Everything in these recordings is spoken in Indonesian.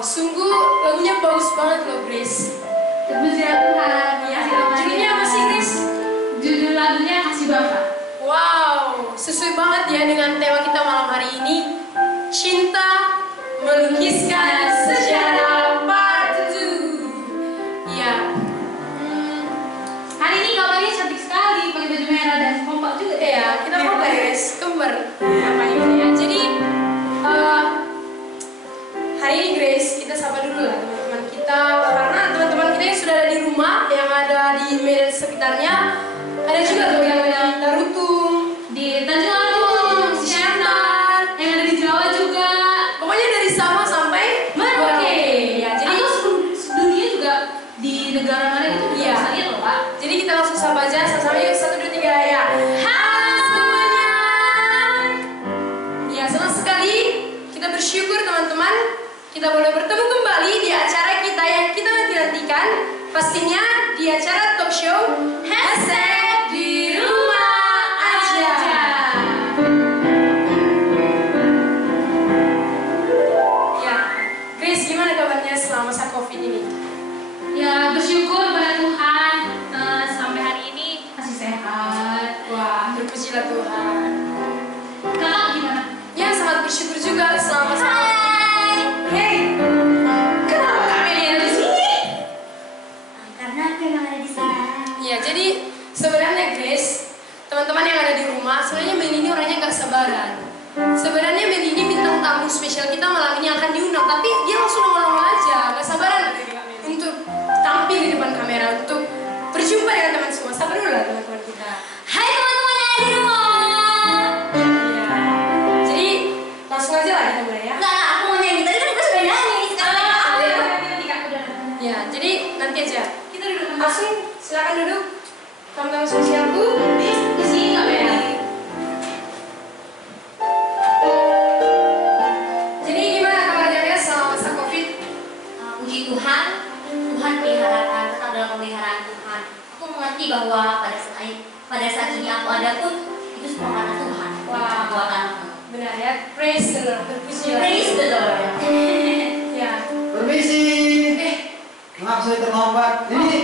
sungguh lagunya bagus banget loh, Grace. Terpujilah Tuhan. Ya, judulnya apa sih, Grace? Judul lagunya Kasih Bapa. Wow, sesuai banget ya dengan tema kita malam hari ini. Cinta melukiskan sejarah part 2. Ya. Hari ini kabarnya cantik sekali, pakai baju merah dan kompak juga. Ya, kita kompak ya, guys. Kembar. Apa ini ya? Jadi hari ini, Grace, kita sapa dulu lah teman-teman kita, karena teman-teman kita yang sudah ada di rumah, yang ada di Medan sekitarnya, ada juga loh yang ada di Tarutung, Di Tanjung Agung, di Siantar, yang ada di Jawa juga. pokoknya dari Sabah sampai Merauke. Ya, jadi Atau seluruh dunia juga di negara mana itu juga Iya. bisa lihat loh, Pak. Jadi kita langsung sapa aja, sama-sama yuk, 1, 2, 3 ya. Halo semuanya. Ya, senang sekali kita bersyukur teman-teman, kita boleh bertemu kembali di acara kita yang kita nanti-nantikan, pastinya di acara talk show Hashtag di Rumah Aja. Ya, Grace, gimana kabarnya selama masa COVID ini? Ya, bersyukur pada Tuhan sampai hari ini masih sehat. Wah, terpujilah Tuhan. Kakak gimana? Ya, sangat bersyukur juga selama masa. Hey, Kenapa Kak Meli ada di sini? Karena aku memang ada di sini. Ya, jadi sebenarnya Grace, teman-teman yang ada di rumah, sebenarnya Meli ini orangnya nggak sabaran. Sebenarnya Meli ini bintang tamu spesial kita malam ini akan diundang, tapi dia langsung nongol-nongol aja, nggak sabaran untuk tampil di depan kamera, untuk berjumpa dengan teman semua. Sabar dulu lah teman-teman kita. Hai teman-teman yang ada di rumah. Ya, jadi langsung aja lah kita mulai ya. Enggak, aku mau nyanyi. Tadi kan aku sudah nyanyi. Sekarang aku yang Nanti Kak udah. Ya, jadi nanti aja. Kita duduk Langsung silakan duduk. Tamu-tamu spesialku. di sini Kak Meli. Jadi gimana kabarnya ya selama masa COVID? puji Tuhan, Tuhan peliharakan, tetap dalam pemeliharaan Tuhan. Aku mengerti bahwa pada saat ini aku ada pun itu semua karena Tuhan. Wah. Buatan aku. Benar ya, praise the Lord, terpuji lah. Praise the Lord. Ya, Permisi. Maaf saya terlambat. Ini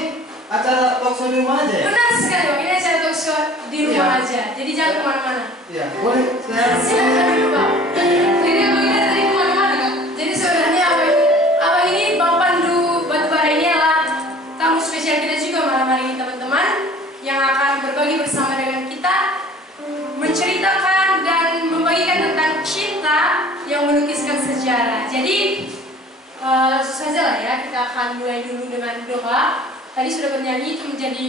acara talk show di rumah aja ya? benar sekali Bang, ini acara talk show di rumah Iya. aja. Jadi jangan kemana-mana. Iya, boleh saya. Silakan dulu Bang. Jadi abang ini tadi kemana-mana Kak? Jadi sebenarnya abang ini Bang Pandu Batubara ini adalah tamu spesial kita juga malam hari ini teman-teman, yang akan berbagi bersama dengan kita, menceritakan dan membagikan tentang cinta yang melukiskan sejarah. Jadi langsung saja lah ya, kita akan mulai dulu dengan doa. Tadi sudah bernyanyi, itu menjadi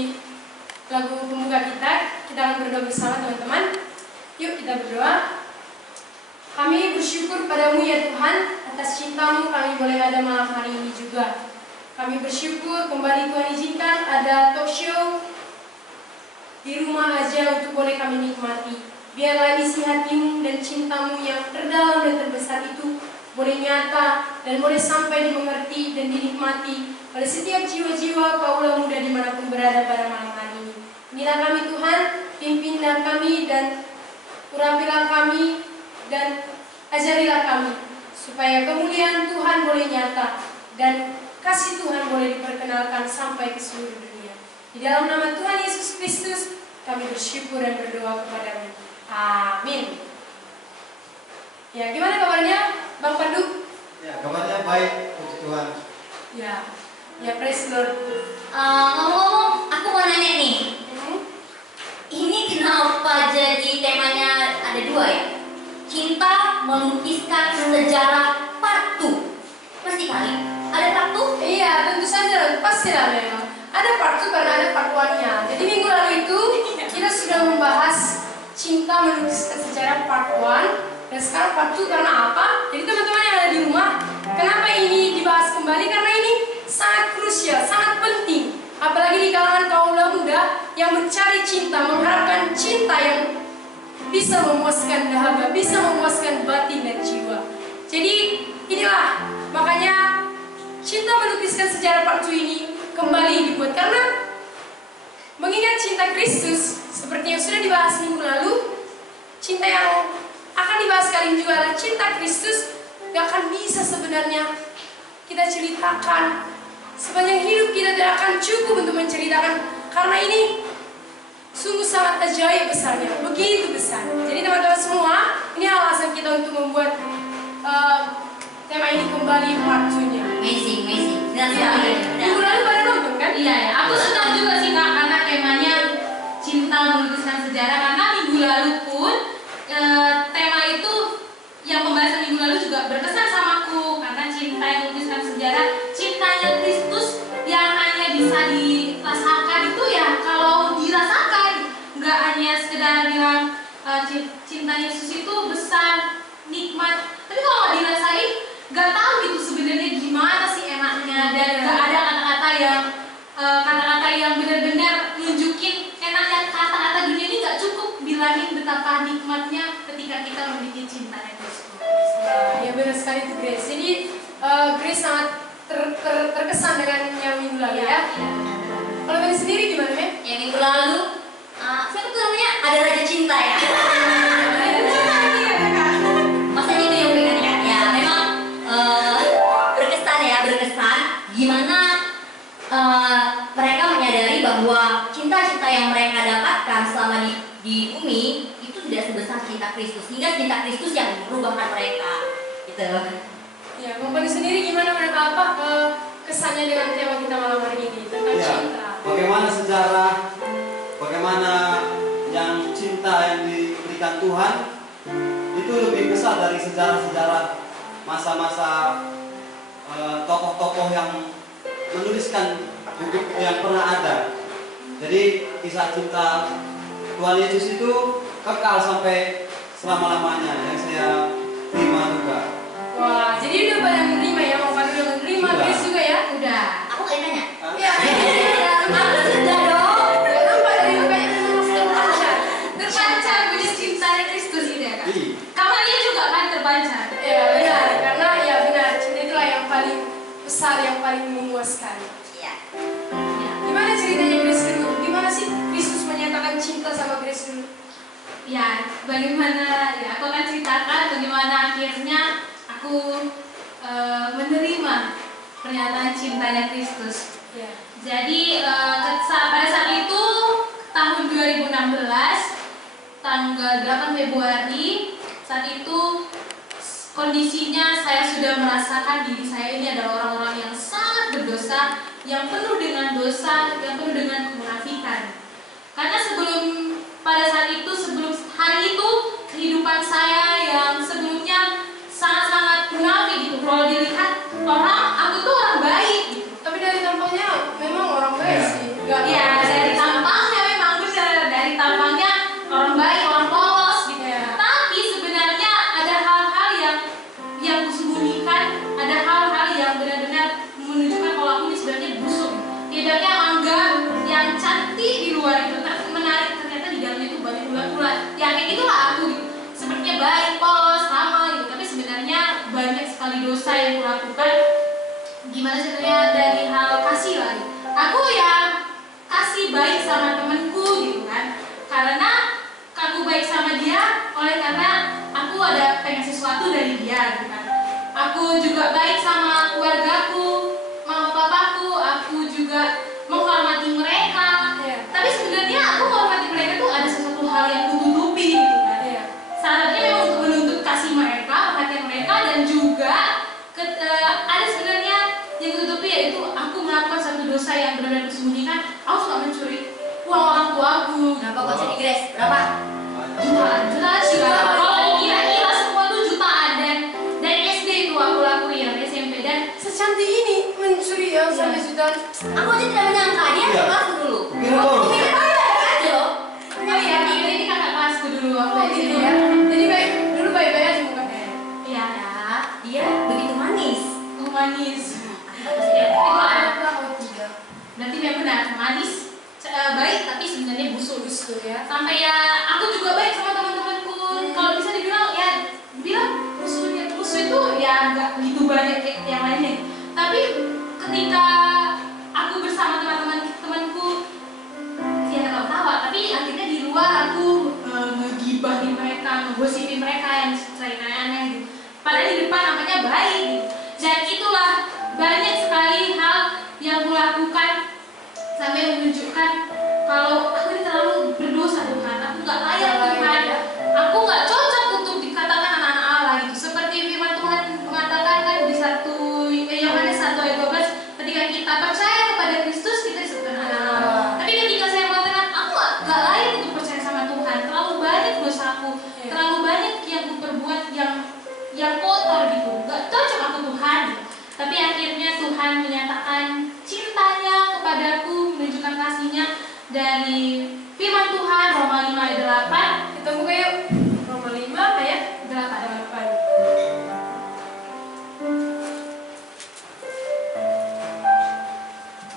lagu pembuka kita. Kita akan berdoa bersama teman-teman. Yuk kita berdoa. Kami bersyukur padamu ya Tuhan, atas cintamu kami boleh ada malam hari ini juga. Kami bersyukur kembali Tuhan izinkan ada talk show di rumah aja untuk boleh kami nikmati. Biarlah isi hatimu dan cintamu yang terdalam dan terbesar itu boleh nyata dan boleh sampai dimengerti dan dinikmati oleh setiap jiwa-jiwa kaulah muda dimanapun berada pada malam hari ini. Inilah kami Tuhan, pimpinlah kami dan urapilah kami dan ajarilah kami supaya kemuliaan Tuhan boleh nyata dan kasih Tuhan boleh diperkenalkan sampai ke seluruh dunia. Di dalam nama Tuhan Yesus Kristus kami bersyukur dan berdoa kepadamu. Amin. Ya, gimana kabarnya Bang Pandu? Ya, kabarnya baik, puji Tuhan. Ya praise the Lord. Ngomong-ngomong, aku mau nanya nih. Ini kenapa jadi temanya ada dua ya? Cinta melukiskan sejarah part 2. Pasti kali. Ada part 2? Iya, tentu saja, pasti lah memang. Ada part 2 karena ada part 1-nya. Jadi minggu lalu itu kita sudah membahas cinta melukiskan sejarah part 1. Dan sekarang part 2 karena apa? Jadi teman-teman yang ada di rumah, kenapa ini dibahas kembali? Karena ini sangat krusial, sangat penting. Apalagi di kalangan kaula muda yang mencari cinta, mengharapkan cinta yang bisa memuaskan dahaga, bisa memuaskan batin dan jiwa. Jadi inilah makanya cinta melukiskan sejarah part 2 ini kembali dibuat karena mengingat cinta Kristus seperti yang sudah dibahas minggu lalu, cinta yang akan dibahas kali ini juga adalah cinta Kristus. Gak akan bisa sebenarnya kita ceritakan. Sepanjang hidup kita tidak akan cukup untuk menceritakan, karena ini sungguh sangat ajaib besarnya, begitu besar. Jadi teman-teman semua, ini alasan kita untuk membuat tema ini kembali part 2-nya. Amazing, amazing. Benar Iya, sekali. minggu lalu pada nonton kan? Iya ya, aku senang juga sih Kak karena temanya cinta melukiskan sejarah, karena minggu lalu pun tema itu yang pembahasan minggu lalu juga berkesan sama aku, karena cinta yang melukiskan sejarah, cintanya Kristus yang hanya bisa dirasakan itu ya kalau dirasakan, nggak hanya sekedar bilang cinta Yesus itu besar, nikmat, tapi kalau nggak dirasain nggak tahu gitu sebenarnya gimana sih enaknya, dan nggak ada kata-kata yang benar-benar nunjukin enaknya. Kata-kata dunia ini nggak cukup bilangin betapa nikmatnya ketika kita memiliki cinta yang Kristus. Ya benar sekali itu Grace. Jadi Grace sangat terkesan dengan yang minggu lalu ya. Kalau Grace sendiri gimana Mem? Yang minggu lalu, siapa tuh namanya? Ada Raja Cinta ya. Masanya itu yang pengen ya. Ya memang berkesan ya, berkesan. Gimana mereka menyadari bahwa cinta-cinta yang mereka dapatkan selama di bumi itu tidak sebesar cinta Kristus, hingga cinta Kristus yang merubahkan mereka. Gitu. Ya, Bapak sendiri gimana kesannya dengan tema kita malam hari ini tentang Ya, cinta? bagaimana sejarah, bagaimana yang cinta yang diberikan Tuhan itu lebih besar dari sejarah-sejarah masa-masa tokoh-tokoh yang menuliskan buku yang pernah ada. Jadi kisah cinta Tuhan Yesus itu kekal sampai selama-lamanya, yang saya terima juga. Wah, jadi udah pada menerima ya, mau pada udah menerima Sudah. Grace juga ya? Udah. Aku kayak nanya. Ya, Aku sudah dong. ya nampak dari mukanya memang terpancar. Terpancar punya cintanya Kristus ini ya Kak. Iya. Kamarnya juga kan terpancar. Ya benar, karena ya benar cinta itulah yang paling besar, yang paling memuaskan. Iya. Ya. Gimana ceritanya Grace dulu? Gimana sih Kristus menyatakan cinta sama Grace dulu? Ya, bagaimana ya aku akan ceritakan bagaimana akhirnya aku menerima pernyataan cintanya Kristus. Ya. Jadi pada saat itu tahun 2016 tanggal 8 Februari, saat itu kondisinya saya sudah merasakan diri saya ini adalah orang-orang yang sangat berdosa, yang penuh dengan dosa, yang penuh dengan kemunafikan. Karena pada saat itu, sebelum hari itu, kehidupan saya yang sebelumnya sangat-sangat munafik gitu. Kalau dilihat orang, aku tuh orang baik gitu. Tapi dari tampangnya memang orang baik Ya. sih. Nggak Ya, dari tampangnya memang benar, dari tampangnya orang baik, orang polos gitu. Ya. Tapi sebenarnya ada hal-hal yang kusembunyikan, ada hal-hal yang benar-benar menunjukkan kalau aku ini sebenarnya busuk. Tidaknya mangga yang cantik di luar itu menarik, ternyata di dalamnya itu banyak ulat-ulat. Ya kayak gitulah aku gitu. Sepertinya baik, polos, ramah gitu, tapi sebenarnya banyak sekali dosa yang kulakukan. Gimana caranya dari hal kasih lah gitu. Aku yang kasih baik sama temenku gitu kan, karena aku baik sama dia oleh karena aku ada pengen sesuatu dari dia gitu kan. Aku juga baik sama keluargaku, mama papaku, aku juga menghormati mereka. Iya. Tapi sebenarnya aku menghormati mereka tuh ada sesuatu hal yang kututupi gitu kan. Iya. Salah satunya memang untuk menuntut kasih mereka, perhatian mereka, dan juga ada sebenarnya yang kututupi, yaitu aku melakukan satu dosa yang benar-benar kusembunyikan. Aku suka mencuri uang orang tuaku. Berapa kau jadi Grace? Berapa? Jutaan sih lah. Kalau kira-kira semua tuh jutaan, dan dari SD itu aku lakuin, SMP, dan Secantik ini mencuri ya sampai jutaan. Aku aja tidak menyangka dia Iya. kelas dulu. Kira dong. Mikir aja loh. oh iya, ini kakak kelasku dulu waktu Oh SD. gitu ya. Jadi dulu baik-baik aja mukanya. Iya, Ya, dia begitu manis. manis. Ya, Berarti memang benar, manis, baik, tapi sebenarnya busuk. Busuk ya. Sampai ya aku juga baik sama teman-temanku. Kalau bisa dibilang ya bilang musuh itu ya nggak gitu banyak kayak yang lainnya. Tapi ketika aku bersama teman-temanku ya ketawa-tawa, tapi akhirnya di luar aku ngegibahin mereka, ngegosipin mereka yang cerita aneh gitu. Padahal di depan namanya baik gitu. Dan itulah banyak sekali hal yang kulakukan sampai menunjukkan kalau aku ini terlalu berdosa Tuhan, aku nggak layak Tuhan, aku nggak cocok untuk dikatakan anak-anak Allah gitu. Seperti firman Tuhan mengatakan kan di Yohanes 1 ayat 12, ketika kita percaya kepada Kristus kita disebut anak Allah. Tapi ketika saya mengatakan aku nggak layak untuk percaya sama Tuhan, terlalu banyak dosaku, terlalu banyak yang kuperbuat yang kotor gitu, nggak cocok aku Tuhan. Tapi akhirnya Tuhan menyatakan cintanya kepadaku, menunjukkan kasihnya dari firman Tuhan Roma 5 ayat 8. Kita buka yuk. Roma 5 ayat 8.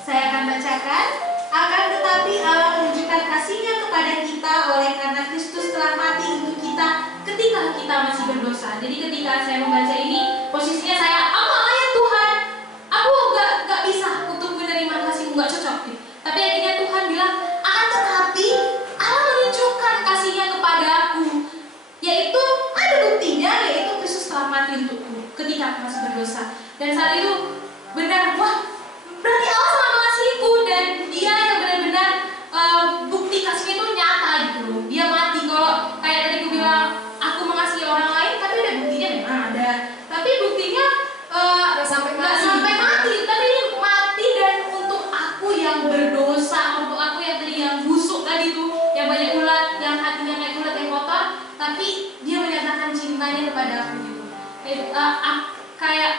Saya akan bacakan. Akan tetapi Allah menunjukkan kasihnya kepada kita oleh karena Kristus telah mati untuk kita ketika kita masih berdosa. Jadi ketika saya membaca ini, posisinya saya ayat Tuhan, aku nggak bisa untuk menerima kasih-Mu, nggak cocok. Tapi akhirnya Tuhan bilang, akan tetapi Allah menunjukkan kasihnya kepadaku, yaitu ada buktinya, yaitu Kristus telah mati untukku ketika aku masih berdosa. Dan saat itu benar, wah, berarti Allah sangat mengasihiku dan Dia yang benar-benar bukti kasihnya itu nyata gitu loh. Dia mati. Kalau kayak tadi aku bilang aku mengasihi orang lain, tapi ada buktinya, memang ada. Tapi buktinya Nggak sampai mati. tapi ini mati dan untuk aku yang berdosa, untuk aku yang tadi yang busuk tadi tuh, yang banyak ulat, yang hatinya kayak ulat yang kotor, tapi Dia menyatakan cintanya kepada aku gitu. Kayak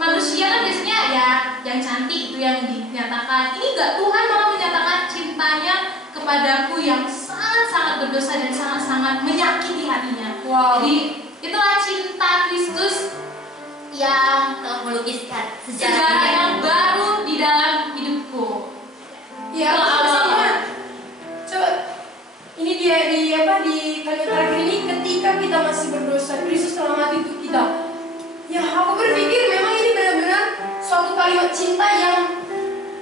manusia kan biasanya ya yang cantik itu yang dinyatakan. Ini enggak, Tuhan malah menyatakan cintanya kepadaku yang sangat-sangat berdosa dan sangat-sangat menyakiti hatinya. Wow. Jadi itulah cinta Kristus yang Telah melukiskan sejarah yang baru di dalam hidupku. Ya, Kalau aku awal- sama. Coba ini dia di kalimat terakhir ini, ketika kita masih berdosa, Kristus telah mati untuk kita. Ya, aku berpikir memang ini benar-benar suatu kalimat cinta yang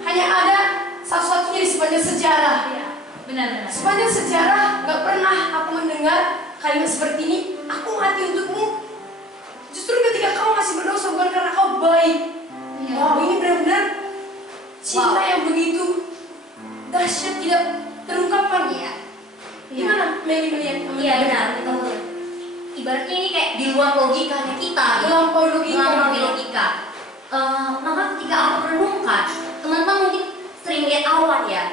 hanya ada satu-satunya di sepanjang sejarah. Ya, benar-benar. Sepanjang sejarah nggak pernah aku mendengar kalimat seperti ini. Aku mati untukmu. Justru ketika kau masih berdosa, bukan karena kau baik. Ya. Wow, ini benar-benar cinta Wow. yang begitu dahsyat, tidak terungkapkan. Iya. Gimana Meli melihat? Iya benar, betul. Ibaratnya ini kayak di luar logikanya kita. gitu. Melampaui logika. Melampaui logika. Maka ketika aku renungkan, teman-teman mungkin sering lihat awan ya.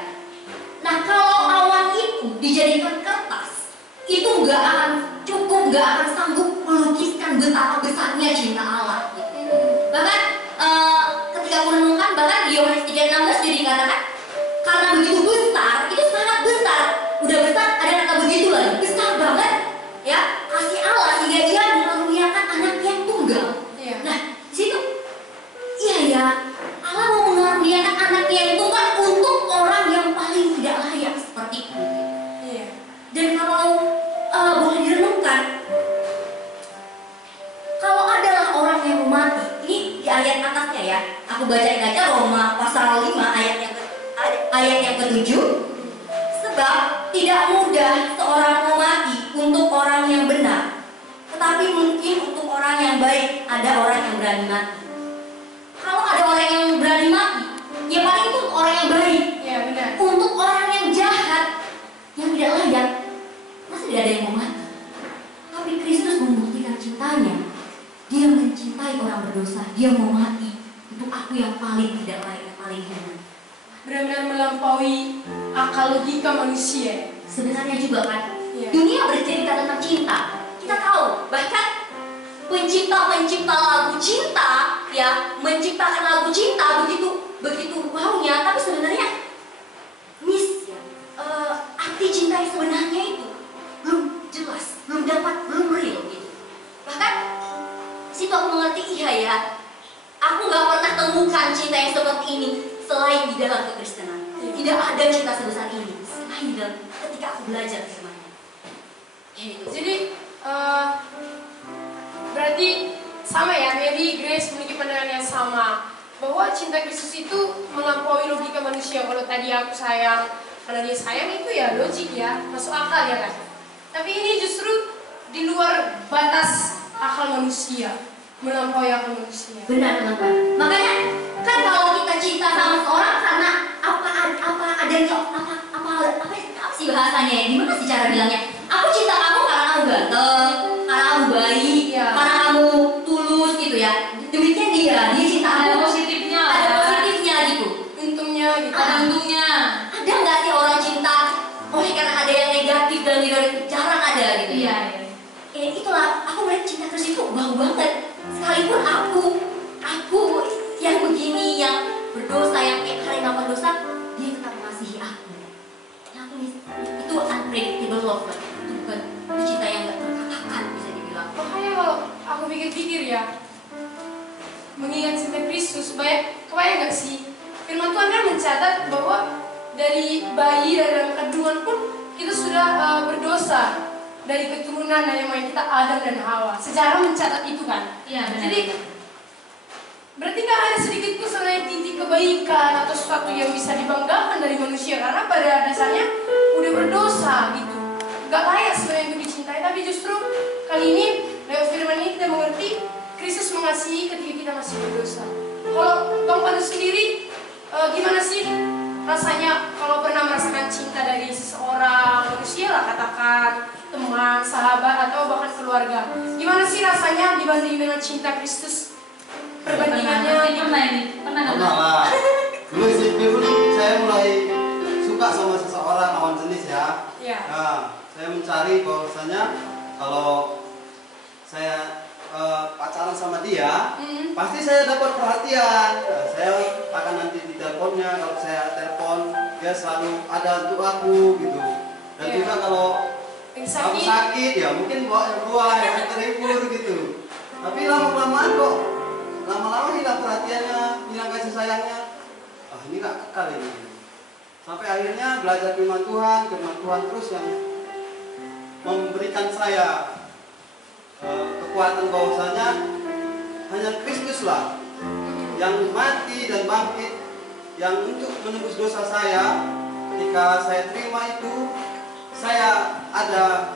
Nah kalau awan itu dijadikan kertas, itu nggak akan cukup, nggak akan sanggup melukiskan betapa besarnya cinta Allah. Gitu. Bahkan ketika aku renungkan, bahkan di Yohanes 3:16 jadi dikatakan karena begitu besar, itu sangat besar. Udah besar, ada kata begitu lagi, besar banget ya kasih Allah sehingga Dia mengaruniakan anak yang tunggal. Iya. Nah, situ iya ya, Allah mau mengaruniakan anak yang tunggal untuk orang yang paling tidak layak seperti itu. Iya. Dan kalau boleh direnungkan, kalau adalah orang yang mau mati, ini di ayat atasnya ya, aku bacain aja Roma pasal 5 ayat yang ke-7. Sebab tidak mudah seorang mau mati untuk orang yang benar, tetapi mungkin untuk orang yang baik ada orang yang berani mati. Kalau ada orang yang berani mati, ya paling itu untuk orang yang baik. Iya, benar. Untuk orang yang jahat, yang tidak layak, masa tidak ada yang mau mati. Tapi Kristus membuktikan cintanya. Dia mencintai orang berdosa. Dia mau mati untuk aku yang paling tidak layak, yang paling hina. Benar-benar melampaui akal logika manusia. Sebenarnya juga kan, Iya. dunia bercerita tentang cinta. Kita tahu, bahkan pencipta lagu cinta, ya, menciptakan lagu cinta begitu wownya, tapi sebenarnya miss, ya, arti cinta yang sebenarnya itu belum jelas, belum real gitu. Bahkan situ aku mengerti, iya ya, aku nggak pernah temukan cinta yang seperti ini selain di dalam kekristenan. Tidak ada cinta sebesar ini selain ketika aku belajar firman-Nya. Ya, itu. Jadi berarti sama ya, Mary, Grace memiliki pandangan yang sama bahwa cinta Kristus itu melampaui logika manusia. Kalau tadi aku sayang karena Dia sayang, itu ya logik ya, masuk akal ya kan. Tapi ini justru di luar batas akal manusia, melampaui akal manusia. Benar teman-teman. Makanya rasanya ya? Gimana sih cara bilangnya? Aku cinta kamu karena kamu ganteng, karena kamu baik, Iya. karena kamu tulus gitu ya. Demikian dia cinta Ada aku. positifnya. Ada positifnya gitu. Untungnya gitu. Ada untungnya. Ada nggak sih orang cinta oleh karena ada yang negatif dan negatif? Jarang ada gitu Iya, ya. iya. Itulah aku melihat cinta Kristus itu bau banget. Sekalipun aku yang begini, yang berdosa, yang tiap hari melakukan dosa, dia tetap mengasihi aku. Yang aku itu unpredictable love kan. Itu cinta yang nggak terkatakan bisa dibilang. Makanya kalau aku pikir-pikir ya, mengingat cinta Kristus, kebayang nggak sih? Firman Tuhan kan mencatat bahwa dari bayi dan dalam kandungan pun kita sudah berdosa dari keturunan yang kita Adam dan Hawa. Sejarah mencatat itu kan. Iya, benar. Jadi berarti nggak ada sedikit pun sebenarnya titik kebaikan atau sesuatu yang bisa dibanggakan dari manusia karena pada dasarnya udah berdosa gitu. Gak layak sebenarnya untuk dicintai, tapi justru kali ini lewat firman ini kita mengerti Kristus mengasihi ketika kita masih berdosa. Kalau Bang Pandu sendiri gimana sih rasanya kalau pernah merasakan cinta dari seseorang manusia lah, katakan teman, sahabat atau bahkan keluarga? Gimana sih rasanya dibanding dengan cinta Kristus? Perbandingannya Pernah nggak? Pernah lah. Dulu saya mulai suka sama seseorang lawan jenis ya. Iya. Nah, saya mencari bahwasanya kalau saya pacaran sama dia, pasti saya dapat perhatian. Nah, saya akan nanti di teleponnya, kalau saya telepon dia selalu ada untuk aku gitu. Dan Iya. juga kalau aku sakit. sakit ya mungkin bawa buah yang terhibur gitu. Tapi lama-kelamaan kok lama-lama hilang perhatiannya, hilang kasih sayangnya. Ah, ini nggak kekal ini. Sampai akhirnya belajar firman Tuhan terus yang memberikan saya kekuatan bahwasanya hanya Kristus lah yang mati dan bangkit, yang untuk menebus dosa saya. Ketika saya terima itu, saya ada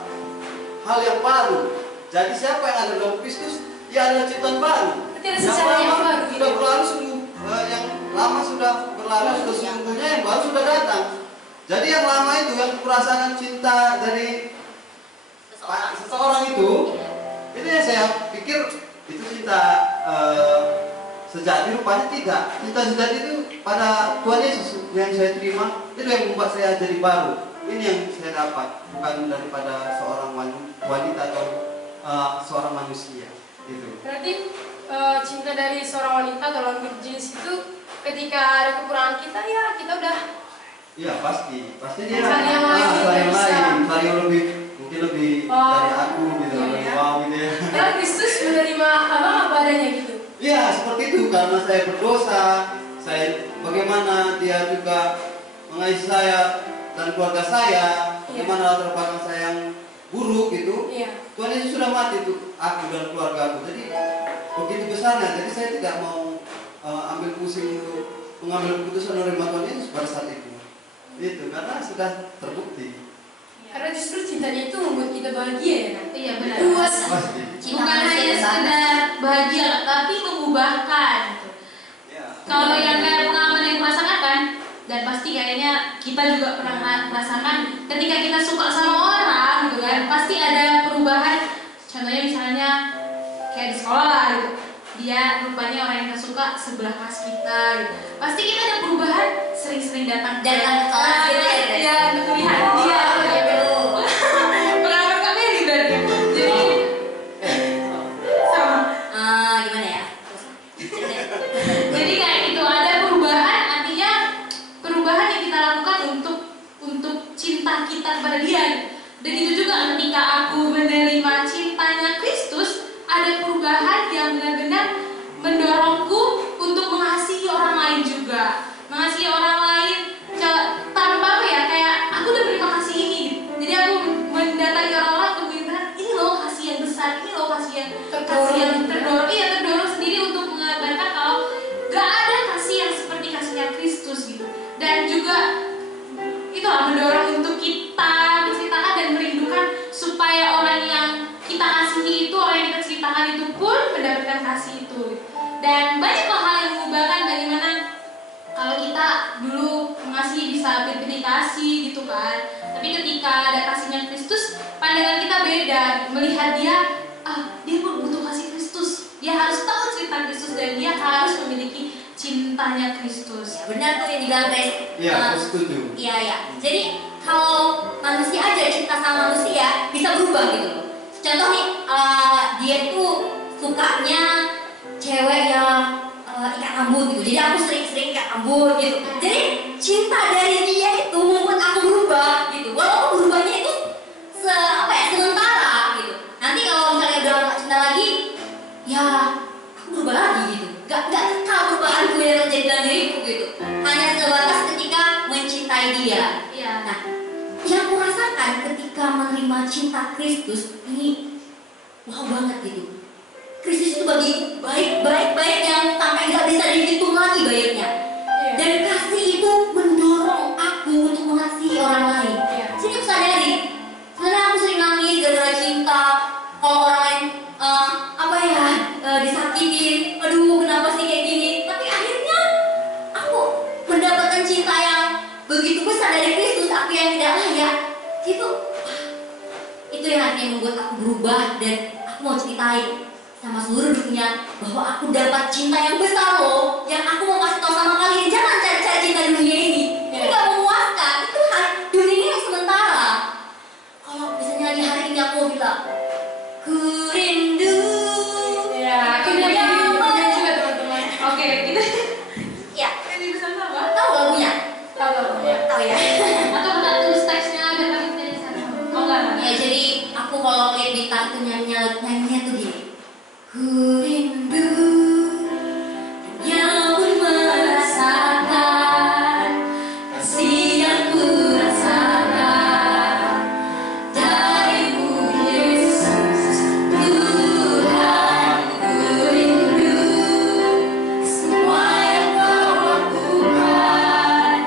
hal yang baru. Jadi siapa yang ada dalam Kristus, dia adalah ciptaan baru. Berarti ada sejarah yang baru Sudah gitu. berlalu sungguh, yang lama sudah berlalu, sudah sesungguhnya yang baru sudah datang. Jadi yang lama itu yang kurasakan cinta dari seseorang itu ya saya pikir itu cinta sejati, rupanya tidak. Cinta sejati itu pada Tuhan Yesus yang saya terima, itu yang membuat saya jadi baru. Ini yang saya dapat, bukan daripada seorang wanita atau seorang manusia. Gitu. Berarti cinta dari seorang wanita atau lawan jenis itu ketika ada kekurangan kita, ya kita udah Iya pasti dia cari yang lain, cari yang bisa. lain, cari yang mungkin lebih dari aku gitu, Iya, lebih ya. wow gitu ya. Karena Kristus menerima abang apa adanya gitu. Iya seperti itu, karena saya berdosa, bagaimana dia juga mengasihi saya dan keluarga saya, bagaimana latar belakang saya yang buruk gitu. Iya. Tuhan Yesus sudah mati untuk aku dan keluarga aku. Jadi begitu besarnya, jadi saya tidak mau ambil pusing untuk mengambil keputusan menerima Tuhan Yesus pada saat itu. Itu karena sudah terbukti. Karena justru cintanya itu membuat kita bahagia ya kan? Iya, benar. Puas. Pasti. Bukan hanya sekedar bahagia, tapi mengubahkan. Ya. Kalau yang kayak pengalaman yang merasakan kan, dan pasti kayaknya kita juga pernah merasakan ketika kita suka sama orang gitu kan, pasti ada perubahan. Contohnya misalnya kayak di sekolah lah gitu, dia rupanya orang yang kita suka sebelah kelas kita gitu. Pasti kita ada perubahan, sering-sering datang ke kelas gitu ya, guys. ya untuk lihat dia gitu. Pengalaman kami berarti jadi sama. Gimana ya? Jadi kayak gitu, ada perubahan, artinya perubahan yang kita lakukan untuk cinta kita kepada dia. Dan itu juga ketika aku menerima cintanya Kristus, ada perubahan yang benar-benar mendorongku untuk mengasihi orang lain juga, mengasihi orang lain tanpa apa ya, kayak aku udah berterima kasih ini. Jadi aku mendatangi orang-orang untuk bilang, ini loh kasih yang besar, ini loh kasih yang terdorong sendiri untuk mengabarkan kalau gak ada kasih yang seperti kasihnya Kristus gitu. Dan juga itulah mendorong untuk kita menceritakan dan merindukan supaya orang yang kita kasihi itu, orang yang kita ceritakan itu pun mendapatkan kasih itu. Dan banyak hal yang mengubahkan, bagaimana kalau kita dulu mengasihi bisa berpilih kasih gitu kan, tapi Tapi ketika ada kasihnya Kristus, pandangan kita beda. Melihat dia, dia pun butuh kasih Kristus. Dia harus tahu cerita Kristus dan dia harus memiliki cintanya Kristus. Ya, benar tuh yang dibilang Grace. Iya, aku setuju. Iya, ya. Jadi kalau manusia aja cinta sama manusia bisa berubah gitu loh. Contoh nih, dia itu sukanya cewek yang ikat rambut gitu. Jadi aku sering-sering ikat rambut gitu. Jadi cinta dari dia itu membuat aku berubah gitu. Walaupun berubahnya itu sementara gitu. Nanti kalau misalnya udah gak cinta lagi, ya aku berubah lagi gitu. Gak kekal perubahanku yang terjadi dalam diriku gitu. Hanya sebatas ketika mencintai dia. Iya. Nah, yang aku rasakan ketika menerima cinta Kristus ini wow banget gitu. Kristus itu bagi baik yang sampai nggak bisa dihitung lagi baiknya. Dan kasih itu mendorong aku untuk mengasihi orang lain. Sini aku sadari, sebenarnya aku sering nangis gara-gara cinta. Kalau orang lain disakitin, aduh kenapa sih kayak gini? Tapi akhirnya aku mendapatkan cinta yang begitu besar dari Kristus, aku yang tidak layak. Itu yang akhirnya membuat aku berubah dan aku mau ceritain sama seluruh dunia bahwa aku dapat cinta yang besar loh, yang aku mau kasih tahu sama kalian. Jangan cari-cari cinta dunia ini, ini gak memuaskan. Itu dunia ini yang sementara. Kalau misalnya di hari ini aku bilang ku rindu, Ya, kita juga teman-teman. Oke, kita ya ini bisa apa? tahu lagunya? Tahu ya. Tahu ya. Atau kita tulis teksnya biar kami tidak di sana. Oh enggak. Ya jadi aku kalau lihat Dita itu nyanyinya tuh gini. Ku rindu yang pun merasakan kasih yang ku rasakan darimu Yesus Tuhan. Ku rindu semua yang kau lakukan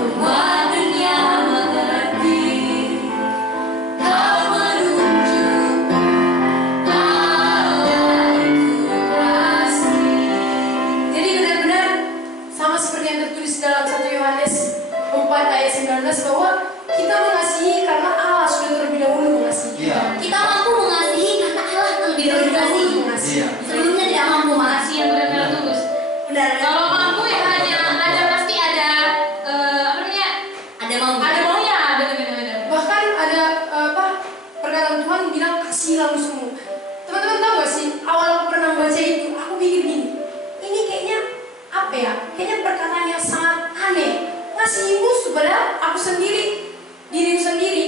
membuat dunia mengerti. Kau menunjukkan Jadi benar-benar sama seperti yang tertulis dalam 1 Yohanes 4 ayat 19 bahwa kita mengasihi karena Allah sudah terlebih dahulu mengasihi kita. Iya. Kita mampu mengasihi karena Allah terlebih dahulu mengasihi. Iya. Sebelumnya tidak mampu Kasih mengasihi. yang benar-benar tulus. Benar. Kalau mampu ya hanya ada pasti ada apa namanya? Ada mampu. Ada maunya, benar-benar. Bahkan ada perkataan Tuhan bilang kasihilah musuhmu. Teman-teman tahu gak sih, awal aku pernah baca itu, aku mikir gini, ini kayaknya apa ya? Kayaknya perkataan yang sangat aneh. Ngasihi musuh padahal aku sendiri, diriku sendiri,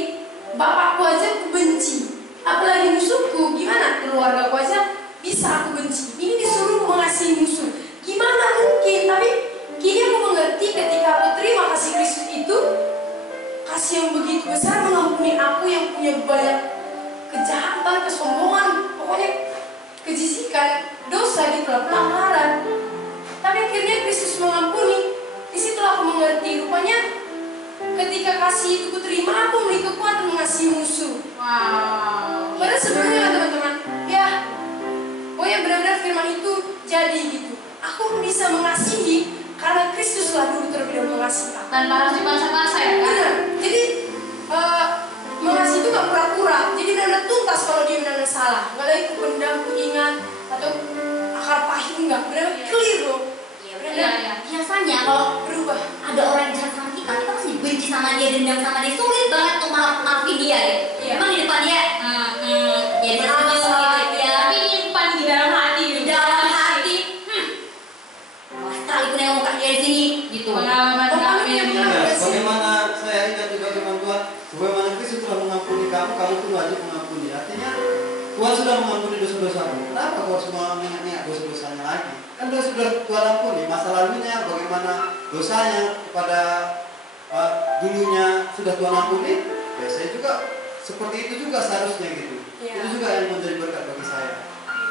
bapakku aja aku benci. Apalagi musuhku, gimana keluargaku aja bisa aku benci. Ini disuruh mengasihi musuh. Gimana mungkin? Tapi kini aku mengerti ketika aku terima kasih Kristus itu, kasih yang begitu besar mengampuni aku yang punya banyak kejahatan, kesombongan, pokoknya kejisikan, dosa gitu lah, pelanggaran. Tapi akhirnya Kristus mengampuni. Disitulah aku mengerti, rupanya ketika kasih itu kuterima, aku memiliki kekuatan mengasihi musuh. Wow. Padahal sebelumnya kan teman-teman, ya, pokoknya benar-benar firman itu jadi gitu. Aku bisa mengasihi karena Kristus lah dulu terlebih dahulu mengasihi aku. Tanpa harus dipaksa-paksa ya kan? Benar. Jadi mengasihi itu gak pura-pura. Jadi benar-benar tuntas kalau dia benar-benar salah. Gak lagi kupendam, kuingat atau akar pahit enggak. Benar-benar clear loh. Iya Iya, benar. iya. Biasanya kalau Berubah. ada orang yang jahat sama kita masih benci sama dia, dendam sama dia, sulit banget untuk maafin dia gitu. Iya. Emang di depan dia, ya dia Maaf, senyum gitu ya. Tapi nyimpan di dalam hati. Di dalam hati, sekalipun yang muka dia di sini gitu. Pengalaman kami. Iya, bagaimana saya ingat juga firman Tuhan, bagaimana Kristus telah mengampuni kamu, kamu pun wajib mengampuni. Artinya Tuhan sudah mengampuni dosa-dosamu. Kenapa kau semua mengingat dosa-dosanya lagi? Kan dosa sudah Tuhan ampuni. Masa lalunya, bagaimana dosanya kepada dulunya sudah Tuhan ampuni. Ya saya juga seperti itu juga seharusnya gitu. Iya. Itu juga yang menjadi berkat bagi saya.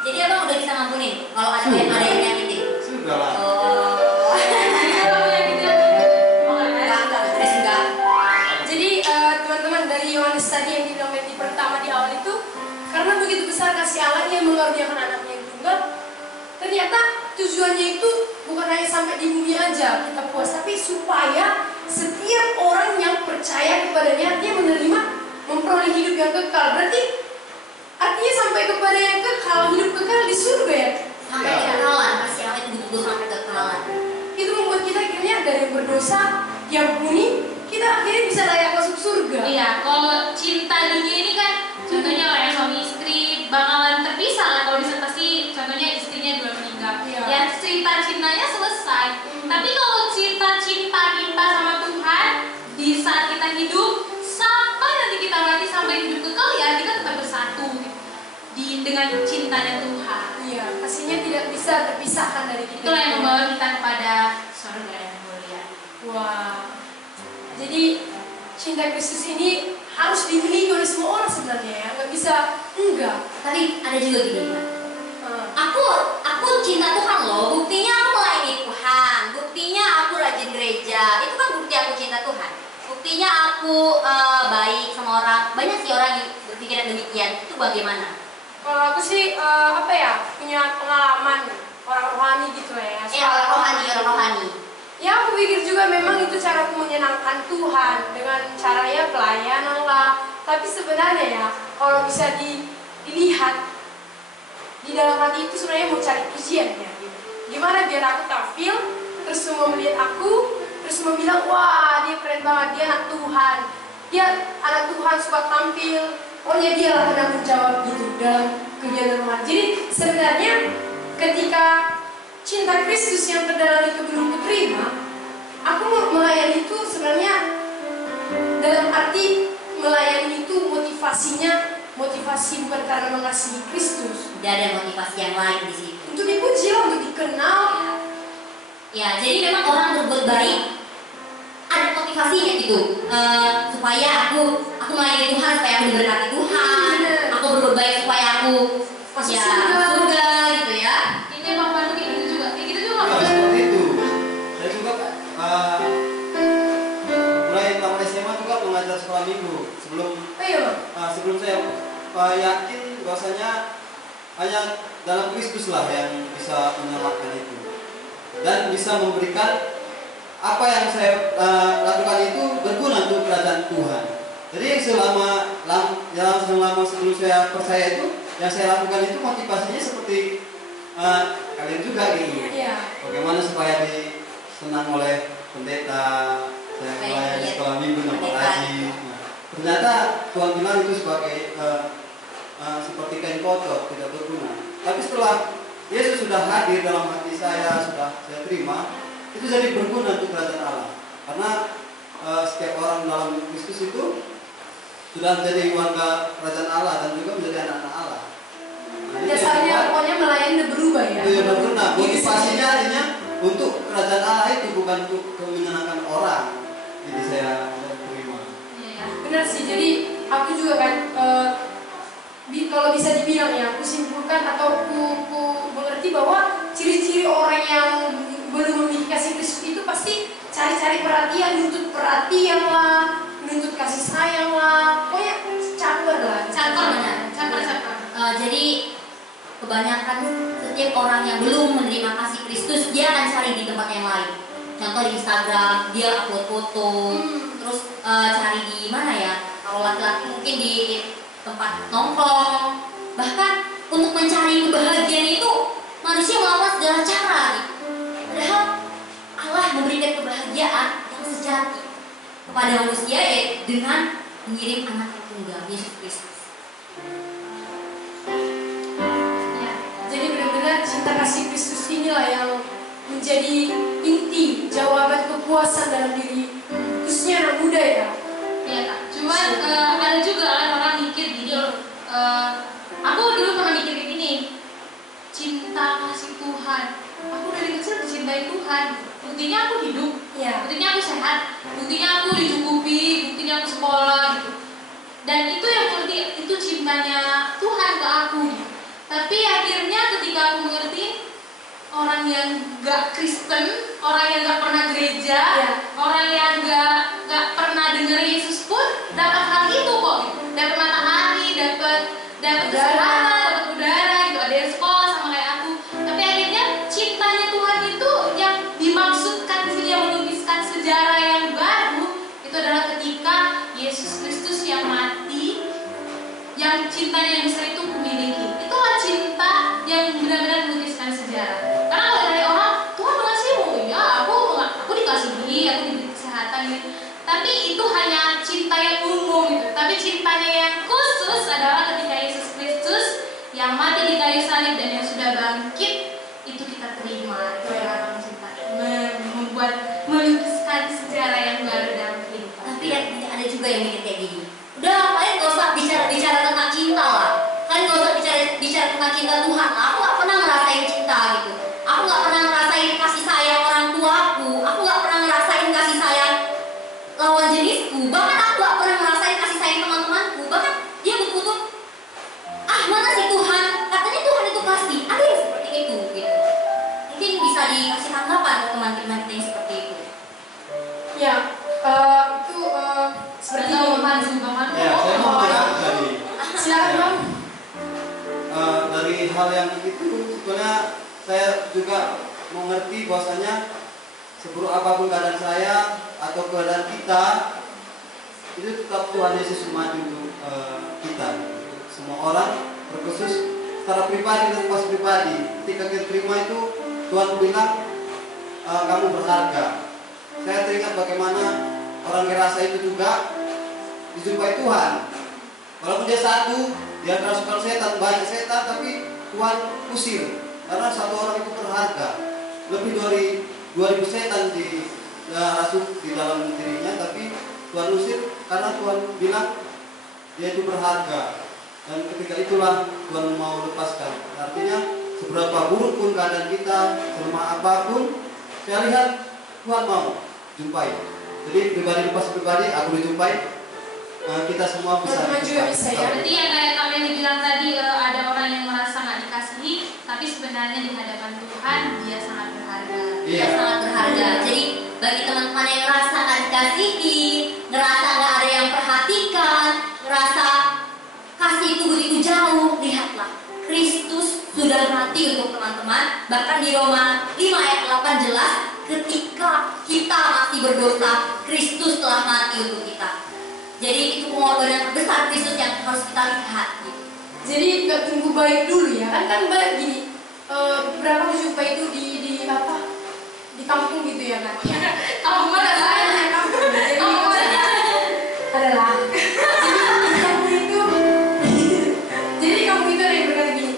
Jadi abang udah bisa ngampunin kalau ada yang nyakitin. Sudah lah. Oh. Enggak. Jadi teman-teman, dari Yohanes tadi yang dibilang di pertama di awal itu, karena begitu besar kasih Allah yang mengaruniakan anaknya yang tunggal, ternyata tujuannya itu bukan hanya sampai di bumi aja kita puas, tapi supaya setiap orang yang percaya kepadanya dia menerima memperoleh hidup yang kekal. Berarti artinya sampai kepada yang kekal, hidup kekal di surga ya. Sampai kekekalan, masih apa itu betul-betul sampai kekekalan. Itu membuat kita akhirnya dari yang berdosa, diampuni, kita akhirnya bisa layak masuk surga. Iya, kalau cinta dunia ini kan contohnya kayak suami istri bakalan terpisah lah kalau disertasi, contohnya istrinya dua meninggal. Iya. Ya cinta-cintanya selesai. Tapi kalau cinta kita sama Tuhan di saat kita hidup sampai nanti kita mati sampai hidup kekal ya kita tetap bersatu dengan cintanya Tuhan. Iya, kasihnya tidak bisa terpisahkan dari kita. Itulah yang membawa kita kepada surga yang mulia. Wah, jadi cinta Kristus ini harus dimiliki oleh semua orang sebenarnya ya, nggak bisa enggak. Tapi ada juga gini, Mbak. Hmm. Aku cinta Tuhan loh, buktinya aku melayani Tuhan, buktinya aku rajin gereja, itu kan bukti aku cinta Tuhan. Buktinya aku baik sama orang, banyak sih orang yang berpikiran demikian, itu bagaimana? Kalau aku sih punya pengalaman orang rohani gitu ya. Orang rohani. Ya aku pikir juga memang itu cara aku menyenangkan Tuhan dengan cara ya pelayanan lah. Tapi sebenarnya ya kalau bisa dilihat di dalam hati itu sebenarnya mau cari pujiannya gitu. Gimana biar aku tampil terus semua melihat aku terus semua bilang wah dia keren banget, dia anak Tuhan, dia anak Tuhan suka tampil, pokoknya dia lah penanggung jawab gitu dalam kegiatan rohani. Jadi sebenarnya ketika cinta Kristus yang terdalam itu belum kuterima, aku melayani itu sebenarnya dalam arti melayani itu motivasi bukan karena mengasihi Kristus. Tidak ada motivasi yang lain di situ. Untuk dipuji lah, untuk dikenal. Ya, jadi memang orang berbuat baik ada motivasinya gitu. Supaya aku melayani Tuhan, supaya aku diberkati Tuhan. Aku berbuat baik supaya aku Masuk ya, surga gitu ya. Ini Bang Pandu kayak gitu juga, kayak gitu juga. Ya, seperti itu. Saya juga mulai tamat SMA juga mengajar sekolah minggu. Sebelum saya yakin bahwasanya hanya dalam Kristus lah yang bisa menyelamatkan itu dan bisa memberikan apa yang saya lakukan itu berguna untuk kerajaan Tuhan. Jadi selama sebelum saya percaya itu yang saya lakukan itu motivasinya seperti kalian juga gitu. Iya. Bagaimana supaya disenang oleh pendeta, saya melayani sekolah minggu nampak haji. Ternyata Tuhan bilang itu sebagai seperti kain kotor, tidak berguna. Tapi setelah Yesus sudah hadir dalam hati saya, sudah saya terima, itu jadi berguna untuk kerajaan Allah. Karena setiap orang dalam Kristus itu sudah menjadi warga kerajaan Allah dan juga menjadi anak-anak Allah. Dasarnya pokoknya melayani udah berubah ya. Itu yang berguna. Motivasinya artinya untuk kerajaan Allah itu bukan untuk menyenangkan orang. Jadi saya terima. Benar sih, jadi aku juga kan kalau bisa dibilang ya, aku simpulkan atau aku mengerti bahwa ciri-ciri orang yang belum memiliki kasih Kristus itu pasti cari-cari perhatian, nuntut perhatian lah, nuntut kasih sayang lah, pokoknya caper lah. Caper. Jadi kebanyakan setiap orang yang belum menerima kasih Kristus dia akan cari di tempat yang lain. Contoh di Instagram dia upload foto, terus cari di mana ya? Kalau laki-laki mungkin di tempat nongkrong. Bahkan untuk mencari kebahagiaan itu manusia melakukan segala cara. Padahal Allah memberikan kebahagiaan yang sejati kepada manusia ya dengan mengirim anak yang tunggal Yesus Kristus. Ya, jadi benar-benar cinta kasih Kristus inilah yang menjadi inti jawaban kepuasan dalam diri khususnya anak muda ya. Iya Kak. Cuman ada juga kan orang mikir gini. Aku dulu pernah mikir kayak gini. Cinta kasih Tuhan. Aku dari kecil dicintai Tuhan. Buktinya aku hidup. Ya. Buktinya aku sehat. Buktinya aku dicukupi. Buktinya aku sekolah gitu. Dan itu yang mengerti itu cintanya Tuhan ke aku. Tapi akhirnya ketika aku mengerti orang yang gak Kristen, orang yang gak pernah gereja, orang yang gak pernah dengar Yesus pun dapat hal itu kok. Dapat matahari, dapat kesehatan, dapat udara gitu. Ada yang sekolah sama kayak aku. Tapi akhirnya cintanya Tuhan itu yang dimaksudkan di sini yang melukiskan sejarah yang baru cintanya yang besar itu kumiliki. Itulah cinta yang benar-benar melukiskan sejarah. Karena kalau dari orang, Tuhan mengasihimu, ya aku dikasihi, aku diberi kesehatan gitu. Tapi itu hanya cinta yang umum gitu. Tapi cintanya yang khusus adalah ketika Yesus Kristus yang mati di kayu salib dan yang sudah bangkit, itu kita terima. Itu yang namanya cinta, membuat melukiskan sejarah yang baru dalam kehidupan. Tapi ada juga yang mikir kayak gini. Udah, kalian gak usah bicara tentang cinta lah. Kalian gak usah bicara tentang cinta Tuhan. Aku gak pernah ngerasain cinta gitu. Aku gak pernah ngerasain kasih sayang orang tua aku. Aku gak pernah ngerasain kasih sayang lawan jenisku. Bahkan aku gak pernah ngerasain kasih sayang teman-temanku. Bahkan dia berkutuk, mana sih Tuhan? Katanya Tuhan itu kasih. Ada yang seperti itu gitu. Mungkin bisa dikasih tanggapan ke teman-teman kita yang seperti itu. Ya, itu seperti Ya, saya mau mendengar tadi. silakan Bang. Dari hal yang itu sebetulnya saya juga mengerti bahwasanya seburuk apapun keadaan saya atau keadaan kita, itu tetap Tuhan Yesus mati untuk kita. Semua orang, terkhusus secara pribadi dan pas pribadi, ketika kita terima itu Tuhan bilang kamu berharga. Saya teringat bagaimana orang Gerasa itu juga dijumpai Tuhan. Walaupun dia satu, dia kerasukan setan, banyak setan, tapi Tuhan usir karena satu orang itu berharga. Lebih dari 2000 setan dirasuk di dalam dirinya, tapi Tuhan usir karena Tuhan bilang dia itu berharga. Dan ketika itulah Tuhan mau lepaskan. Artinya seberapa buruk pun keadaan kita, selemah apapun, saya lihat Tuhan mau jumpai. Jadi pribadi lepas pribadi, aku dijumpai, kita semua bisa Teman-teman juga bisa ya. Berarti yang kayak kalian dibilang tadi, ada orang yang merasa nggak dikasihi, tapi sebenarnya di hadapan Tuhan dia sangat berharga. Dia sangat berharga. Jadi bagi teman-teman yang ngerasa nggak dikasihi, ngerasa nggak ada yang perhatikan, ngerasa kasih itu begitu jauh, lihatlah Kristus sudah mati untuk teman-teman. Bahkan di Roma 5 ayat 8 jelas, ketika kita masih berdosa, Kristus telah mati untuk kita. Jadi itu pengorbanan terbesar Kristus yang harus kita lihat gitu. Jadi nggak tunggu baik dulu ya, kan baik gini. Beberapa jumpa itu di apa? Di kampung gitu ya kan? Kamu mana Saya kampung. Jadi adalah. Jadi kampung itu, jadi kampung itu ada yang berkata gini.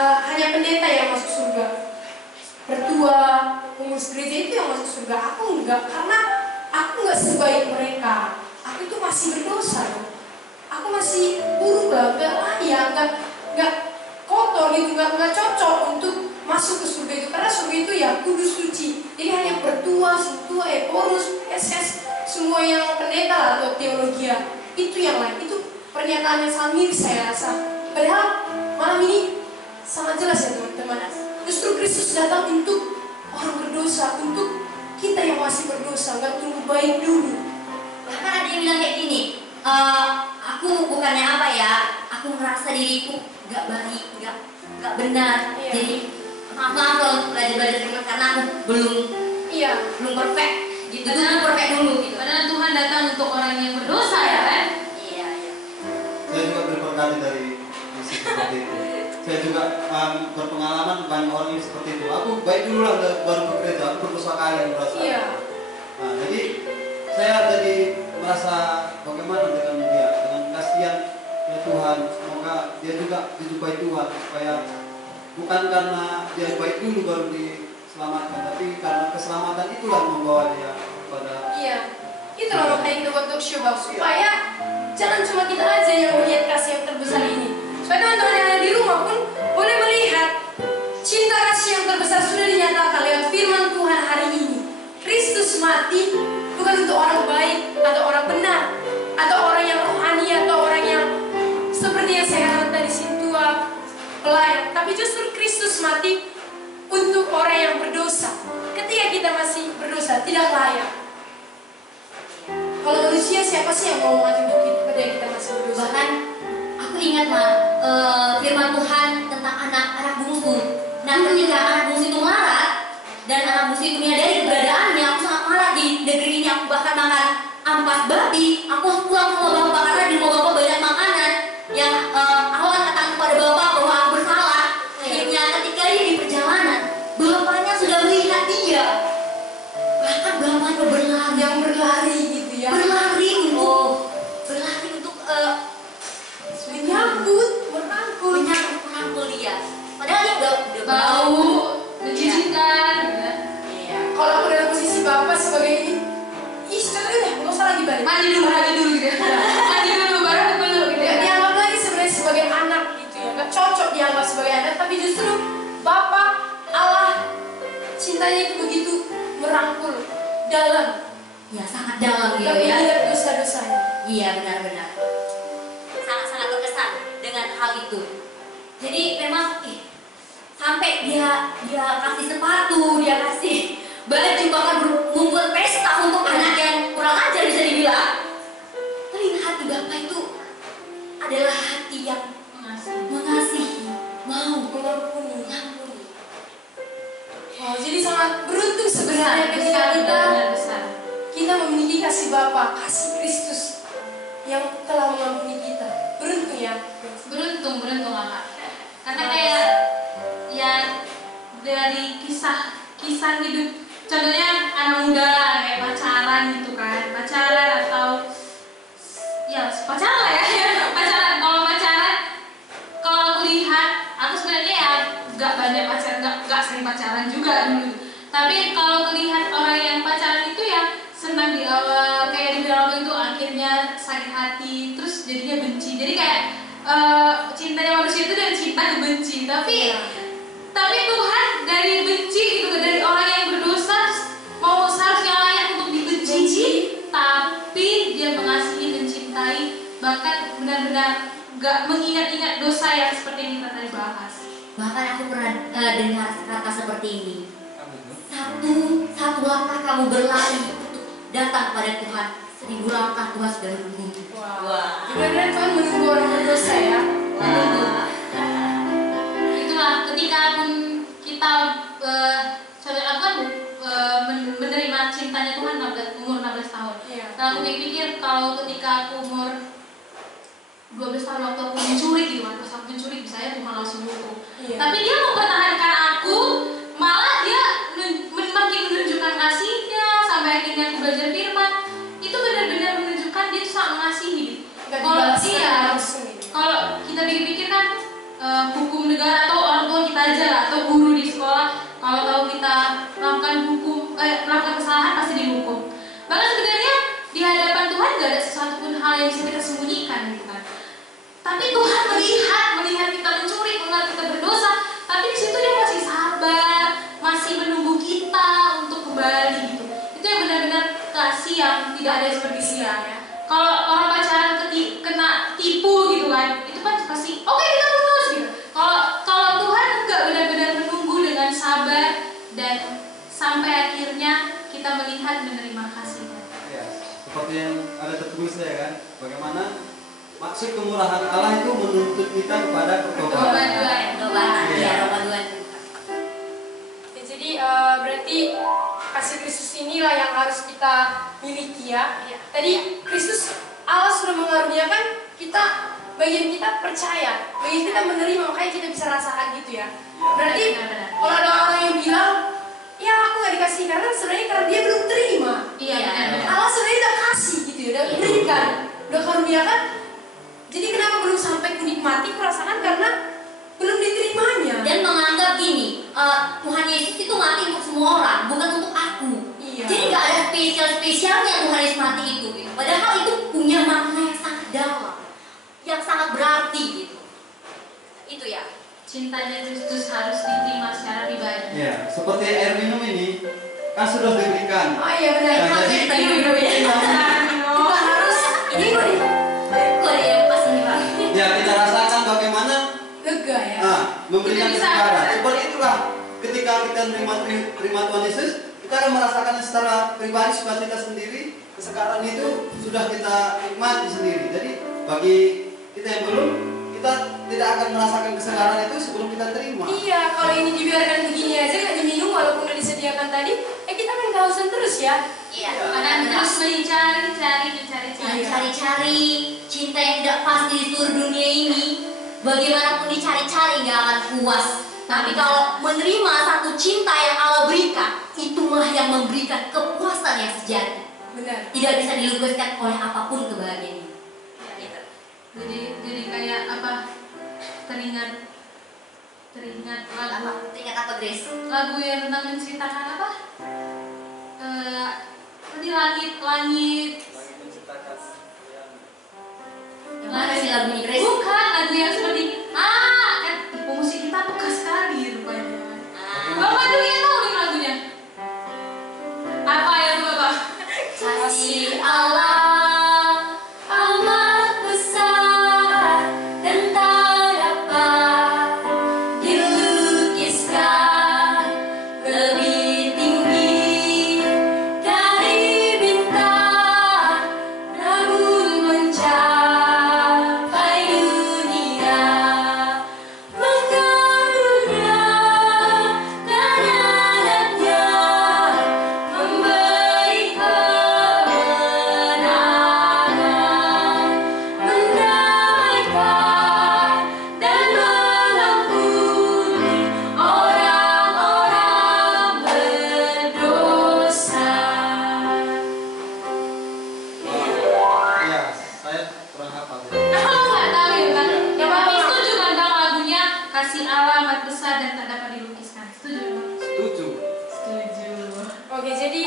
Hanya pendeta yang masuk surga. Pertua, pengurus gereja itu yang masuk surga. Aku enggak, karena aku enggak sebaik mereka. Aku itu masih berdosa loh. Aku masih buruk lah, enggak layak, enggak kotor gitu, enggak cocok untuk masuk ke surga itu. Karena surga itu ya kudus suci. Jadi hanya pertua, sintua, eporus, SS, semua yang pendeta lah, atau teologi itu yang lain. Itu pernyataan yang sangat miris saya rasa. Padahal malam ini sangat jelas ya teman-teman. Justru Kristus datang untuk orang berdosa, untuk kita yang masih berdosa, enggak tunggu baik dulu. Bahkan ada yang bilang kayak gini, aku bukannya apa ya, aku merasa diriku gak baik, gak benar. Iya. Jadi maaf kalau untuk belajar firman karena aku belum perfect gitu. Belum perfect dulu gitu. Padahal Tuhan datang untuk orang yang berdosa ya kan? Iya. Saya juga berberkati dari misi seperti itu. Saya juga berpengalaman banyak orang yang seperti itu. Aku baik dulu lah baru bekerja, aku berdosa kali merasa. Iya. Nah, jadi saya jadi merasa bagaimana dengan dia, dengan kasihan ya Tuhan. Semoga dia juga dijumpai Tuhan supaya bukan karena dia baik dulu baru diselamatkan, tapi karena keselamatan itulah membawa dia kepada. Iya. Itu loh makanya kita buat talk show, supaya jangan cuma kita aja yang melihat kasih yang terbesar ini. Supaya teman-teman yang ada di rumah pun boleh melihat cinta kasih yang terbesar sudah dinyatakan lewat firman Tuhan hari ini. Kristus mati bukan untuk orang baik atau orang benar atau orang yang rohani atau orang yang seperti yang saya katakan tadi sintua pelayan, tapi justru Kristus mati untuk orang yang berdosa. Ketika kita masih berdosa tidak layak. Kalau manusia siapa sih yang mau mati untuk kita ketika kita masih berdosa? Bahkan aku ingat firman Tuhan tentang anak bungsu. Nah ketika anak bungsu itu marah dan anak bungsu itu menyadari keberadaannya, aku sangat marah di negeri ini. Aku bahkan makan ampas babi. Aku pulang sama bapak karena di rumah bapak banyak makanan yang bau, menjijikan gitu ya. Iya. Kalau aku dalam posisi bapak sebagai ini, ih contohnya deh, nggak usah lagi balik. Mandi dulu gitu ya. Mandi dulu baru dipeluk gitu Ya, ya. dianggap lagi sebenarnya sebagai anak gitu ya, nggak cocok dianggap sebagai anak, tapi justru Bapak Allah cintanya itu begitu merangkul dalam, Ya sangat dalam gitu tapi ya. ingat dosa-dosanya. Iya benar-benar. Sangat-sangat berkesan dengan hal itu. Jadi memang sampai dia kasih sepatu, dia kasih baju, bahkan membuat pesta untuk anak yang kurang ajar bisa dibilang. Tapi hati Bapak itu adalah hati yang mengasihi, mau Mengampuni. mengampuni. Wow, jadi sangat beruntung sebenarnya Besar, ketika kita benar-benar besar. kita memiliki kasih Bapa, kasih Kristus yang telah mengampuni kita. Beruntung ya. Beruntung Kak. Karena kayak ya dari kisah hidup, contohnya anak muda lah, kayak pacaran gitu kan, pacaran atau ya pacaran lah ya. Pacaran, kalau aku lihat, aku sebenarnya ya gak banyak pacaran, gak sering pacaran juga dulu. Tapi kalau melihat orang yang pacaran itu ya senang di awal, kayak di awal itu akhirnya sakit hati, terus jadinya benci. Jadi kayak cintanya manusia itu dari cinta ke benci. Tapi Tuhan dari benci itu, dari orang yang berdosa mau seharusnya layak untuk dibenci, tapi Dia mengasihi, mencintai, bahkan benar-benar gak mengingat-ingat dosa yang seperti yang kita tadi bahas. Bahkan aku pernah dengar kata seperti ini. Satu langkah kamu berlari untuk datang pada Tuhan, 1000 langkah Tuhan sudah menunggu. Wah. Benar-benar Tuhan menunggu orang berdosa ya. Menunggu. Itulah ketika pun kita menerima cintanya Tuhan umur 16 tahun. Iya. Kalau aku pikir kalau ketika aku umur 12 tahun waktu aku mencuri gitu kan, pas aku mencuri saya Tuhan langsung hukum. Iya. Tapi Dia mempertahankan aku, malah Dia makin menunjukkan kasihnya sampai akhirnya aku belajar firman. Itu benar-benar menunjukkan Dia tuh sangat mengasihi. Nggak Kalau dibalaskan iya, langsung gitu. kalau kita pikir-pikir kan hukum negara atau orang tua kita aja lah, atau guru di sekolah, kalau tahu kita melakukan kesalahan pasti dihukum. Bahkan sebenarnya di hadapan Tuhan gak ada sesuatu pun hal yang bisa kita sembunyikan gitu kan. Tapi Tuhan melihat kita mencuri, melihat kita berdosa, tapi di situ Dia masih sabar, masih menunggu kita untuk kembali gitu. Itu yang benar-benar kasih yang tidak ada seperti sia ya. Kalau orang pacaran kena tipu gitu kan, itu kan pasti oke, kita putus gitu. Kalau Tuhan enggak, benar-benar menunggu dengan sabar dan sampai akhirnya kita melihat menerima kasih-Nya. Ya, seperti yang ada tertulis ya kan, bagaimana maksud kemurahan Allah itu menuntut kita kepada pertobatan. Roma 2. Ya, jadi berarti kasih Kristus inilah yang harus kita miliki ya. Tadi Kristus Allah sudah mengaruniakan kita, bagian kita percaya, bagian kita menerima, makanya kita bisa rasakan gitu ya. Berarti Benar-benar. kalau ada orang yang bilang, ya aku nggak dikasih karena dia belum terima. Iya, benar-benar. Allah sebenarnya udah kasih gitu ya, udah berikan, udah karuniakan. Jadi kenapa belum sampai kunikmati, kurasakan karena belum diterimanya. Dan menganggap gini, Tuhan Yesus itu mati untuk semua orang, bukan untuk aku. Iya. Jadi nggak ada spesialnya Tuhan Yesus mati itu. Gitu. Padahal itu punya makna yang sangat dalam, yang sangat berarti gitu. Itu ya. Cintanya Kristus harus diterima secara pribadi. Ya, seperti air minum ini kan sudah diberikan. Oh iya benar. Nah, jadi Kita harus Ini kode yang pas ini Pak. ya kita rasakan bagaimana lega ya. memberikan Kita bisa. kesegaran. Seperti itulah ketika kita terima Tuhan Yesus, kita akan merasakan secara pribadi sukacita sendiri. Kesegaran itu sudah kita nikmati sendiri. Jadi bagi kita yang belum, kita tidak akan merasakan kesegaran itu sebelum kita terima. Iya, kalau ini dibiarkan begini aja nggak diminum walaupun udah disediakan tadi, kita kan kehausan terus ya. Iya. Karena terus mencari. Cari-cari cinta yang tidak pasti di seluruh dunia ini. Bagaimanapun dicari-cari nggak akan puas. Tapi kalau menerima satu cinta yang Allah berikan, itulah yang memberikan kepuasan yang sejati. Benar. Tidak bisa dilukiskan oleh apapun kebahagiaan ini. Jadi kayak apa, teringat teringat Apa? lagu Teringat apa, Grace? lagu yang tentang menceritakan apa? Tadi langit-langit. Lagi menciptakan yang Yang mana sih lagunya, Grace? Bukan lagu yang seperti kan musik kita peka sekali rupanya. Bapak tuh yang tahu nih lagunya. Apa ya Bapak? Kasih Allah amat besar dan tak dapat dilukiskan, lebih tinggi dari bintang, namun mencapai dunia, mengaruniakan anaknya, memberi kemenangan, mendamaikan dan mengampuni orang-orang berdosa. Iya, saya kurang hafal. Aku nggak tahu ya Bang. Ya Bapak setuju kan Bang lagunya kasih Allah amat besar dan tak dapat dilukiskan. Setuju Bang? Setuju. Setuju. Oke, jadi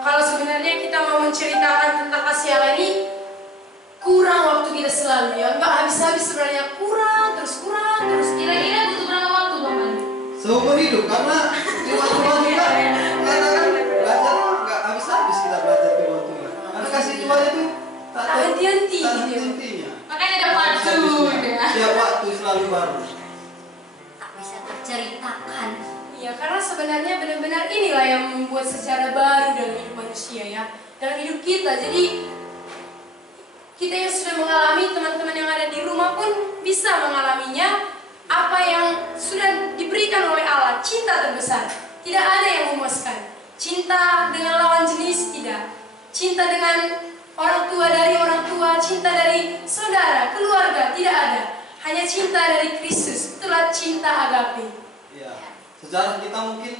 kalau sebenarnya kita mau menceritakan tentang kasih Allah ini kurang waktu kita selalu ya, nggak habis-habis sebenarnya, kurang terus. Kira-kira butuh berapa waktu Bang? Seumur hidup karena cuma kita karena kan belajar nggak habis-habis kita belajar firman Tuhan. Karena kasih Tuhan itu Tak henti-henti tak gitu. henti-hentinya. Makanya ada waktu ya. Tiap waktu selalu baru. Tak bisa terceritakan. Iya, karena sebenarnya benar-benar inilah yang membuat sejarah baru dalam hidup manusia ya, dalam hidup kita. Jadi kita yang sudah mengalami, teman-teman yang ada di rumah pun bisa mengalaminya. Apa yang sudah diberikan oleh Allah, cinta terbesar, tidak ada yang memuaskan. Cinta dengan lawan jenis tidak, cinta dengan orang tua dari orang tua, cinta dari saudara, keluarga tidak ada. Hanya cinta dari Kristus, itulah cinta agape. Iya. Sejarah kita mungkin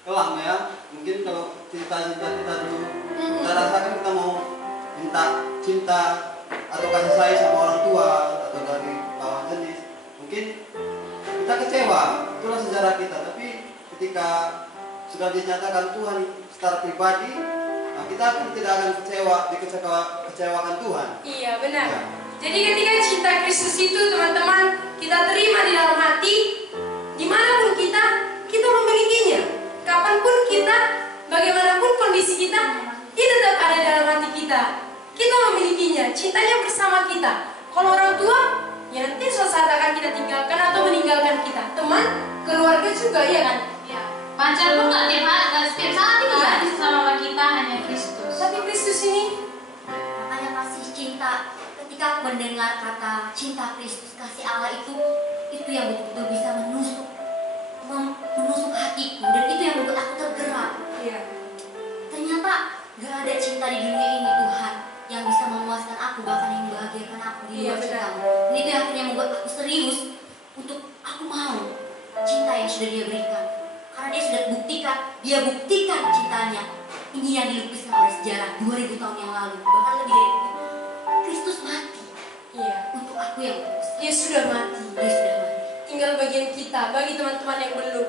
kelam ya. Mungkin kalau cinta-cinta kita dulu kita rasakan kita mau minta cinta atau kasih sayang sama orang tua atau dari lawan jenis. Mungkin kita kecewa, itulah sejarah kita. Tapi ketika sudah dinyatakan Tuhan secara pribadi, nah kita pun tidak akan kecewakan Tuhan. Iya benar. Ya. Jadi ketika cinta Kristus itu teman-teman kita terima di dalam hati, dimanapun kita memilikinya. Kapanpun kita, bagaimanapun kondisi kita, dia tetap ada dalam hati kita. Kita memilikinya, cintanya bersama kita. Kalau orang tua, ya nanti suatu saat akan kita tinggalkan atau meninggalkan kita. Teman, keluarga juga, ya kan? Ya. Pacar pun nggak tiap hari, nggak setiap saat ini Iya. ada sama kita, hanya Kristus. Tapi Kristus ini, Makanya kasih cinta, ketika mendengar kata cinta Kristus, kasih Allah itu yang betul-betul bisa menusuk hatiku, dan itu yang membuat aku tergerak. ya, Ternyata gak ada cinta di dunia ini, Tuhan, yang bisa memuaskan aku, bahkan yang membahagiakan aku di Iya, luar benar. cintamu. Dan itu yang akhirnya membuat aku serius untuk aku mau cinta yang sudah dia berikan. Karena dia sudah buktikan cintanya. Ini yang dilukiskan oleh sejarah 2000 tahun yang lalu, bahkan lebih dari itu. Kristus mati iya. untuk aku yang berdosa. Dia sudah mati. Dia sudah mati. Tinggal bagian kita, bagi teman-teman yang belum.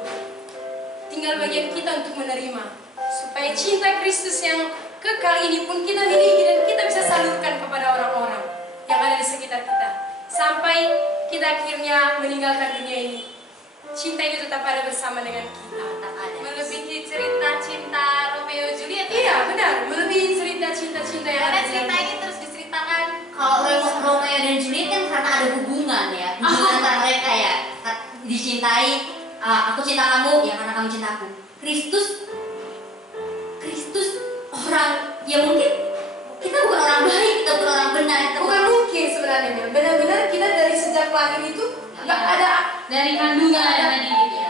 Tinggal bagian kita untuk menerima. Supaya cinta Kristus yang kekal ini pun kita miliki dan kita bisa salurkan kepada orang-orang yang ada di sekitar kita. Sampai kita akhirnya meninggalkan dunia ini. Cinta itu tetap ada bersama dengan kita. Tak ada. Melebihi cerita cinta Romeo Juliet. Iya benar, melebihi cerita cinta-cinta yang Karena ada di cerita dalam. ini terus diceritakan. Kalau Romeo dan Juliet kan karena ada hubungan ya, hubungan antara mereka ya, dicintai, aku cinta kamu ya karena kamu cinta aku. Kristus orang ya mungkin kita bukan orang baik, kita bukan orang benar, kita Bukan mungkin sebenarnya, Mel. Benar-benar kita dari sejak lahir itu nggak ada Dari kandungan ada tadi. ya.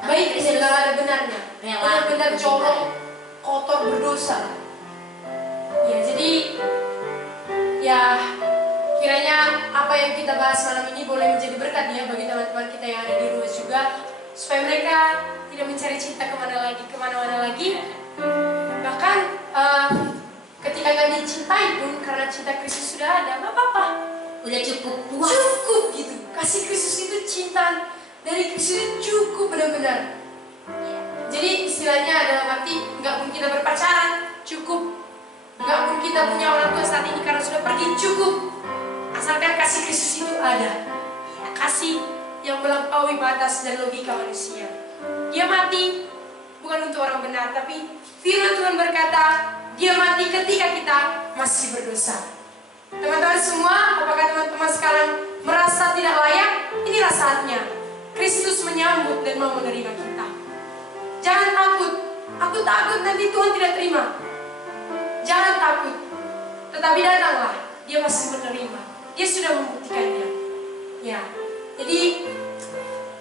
baiknya, nggak ada benarnya. Rela Benar-benar mencintai. jorok, kotor, berdosa. Ya jadi ya kiranya apa yang kita bahas malam ini boleh menjadi berkat ya bagi teman-teman kita yang ada di rumah juga, supaya mereka tidak mencari cinta kemana-mana lagi. Bahkan ketika nggak dicintai pun karena cinta Kristus sudah ada, nggak apa-apa. Udah cukup puas. Cukup gitu. Kasih Kristus itu cinta dari Kristus cukup benar-benar. Jadi istilahnya dalam arti nggak pun kita berpacaran cukup, nggak pun kita punya orang tua saat ini karena sudah pergi cukup, asalkan kasih Kristus itu ada. Kasih yang melampaui batas dan logika manusia. Dia mati bukan untuk orang benar, tapi firman Tuhan berkata dia mati ketika kita masih berdosa. Teman-teman semua, apakah teman-teman sekarang merasa tidak layak? Inilah saatnya Kristus menyambut dan mau menerima kita. Jangan takut. Aku takut nanti Tuhan tidak terima. Jangan takut. Tetapi datanglah, dia pasti menerima. Dia sudah membuktikannya. Ya. Jadi